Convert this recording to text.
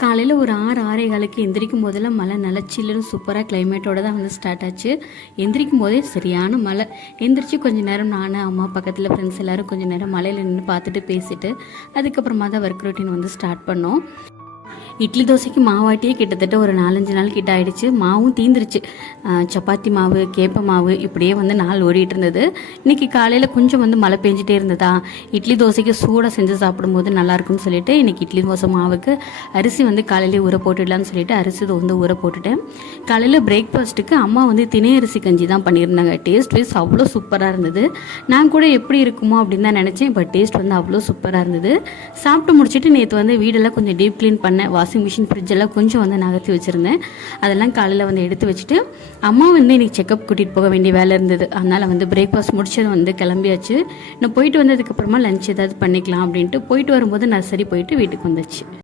காலையில் ஒரு 6-6:15 எந்திரிக்கும் போதெல்லாம் மழை நல்லா சில்லுன்னு சூப்பராக கிளைமேட்டோட தான் வந்து ஸ்டார்ட் ஆச்சு. எந்திரிக்கும் போதே சரியான மழை. எந்திரிச்சு கொஞ்சம் நேரம் நான் அம்மா பக்கத்தில் ஃப்ரெண்ட்ஸ் எல்லோரும் கொஞ்சம் நேரம் மழையில் நின்று பார்த்துட்டு பேசிட்டு அதுக்கப்புறமா தான் ஒர்க் ரொட்டீன் வந்து ஸ்டார்ட் பண்ணோம். இட்லி தோசைக்கு மாவாட்டியே கிட்டத்தட்ட ஒரு 4-5 நாள் கிட்ட ஆகிடுச்சு. மாவும் தீந்துருச்சு. சப்பாத்தி மாவு, கேப்ப மாவு இப்படியே வந்து நாள் ஓடிட்டு இருந்தது. இன்றைக்கி காலையில் கொஞ்சம் வந்து மழை பெஞ்சிட்டே இருந்ததா, இட்லி தோசைக்கு சூடாக செஞ்சு சாப்பிடும்போது நல்லாயிருக்குன்னு சொல்லிட்டு இன்றைக்கி இட்லி தோசை மாவுக்கு அரிசி வந்து காலையிலே ஊற போட்டுடலான்னு சொல்லிட்டு அரிசி வந்து ஊற போட்டுட்டேன். காலையில் பிரேக்ஃபாஸ்ட்டுக்கு அம்மா வந்து தினை அரிசி கஞ்சி தான் பண்ணியிருந்தாங்க. டேஸ்ட் வைஸ் அவ்வளோ சூப்பராக இருந்தது. நான் கூட எப்படி இருக்குமோ அப்படின்னு தான் நினச்சேன். பட் டேஸ்ட் வந்து அவ்வளோ சூப்பராக இருந்தது. சாப்பிட்டு முடிச்சுட்டு நேற்று வந்து வீடெல்லாம் கொஞ்சம் டீப் க்ளீன் பண்ணேன். வாஷிங் மிஷின் ஃப்ரிட்ஜெல்லாம் கொஞ்சம் வந்து நகர்த்தி வச்சுருந்தேன். அதெல்லாம் காலையில் வந்து எடுத்து வச்சுட்டு அம்மா வந்து இன்றைக்கி செக்கப் கூட்டிகிட்டு போக வேண்டிய வேலை இருந்தது. அதனால் வந்து பிரேக்ஃபாஸ்ட் முடிச்சது வந்து கிளம்பியாச்சு. நான் போயிட்டு வந்ததுக்கப்புறமா லஞ்ச் ஏதாவது பண்ணிக்கலாம் அப்படின்ட்டு போயிட்டு வரும்போது நர்சரி போயிட்டு வீட்டுக்கு வந்துச்சு.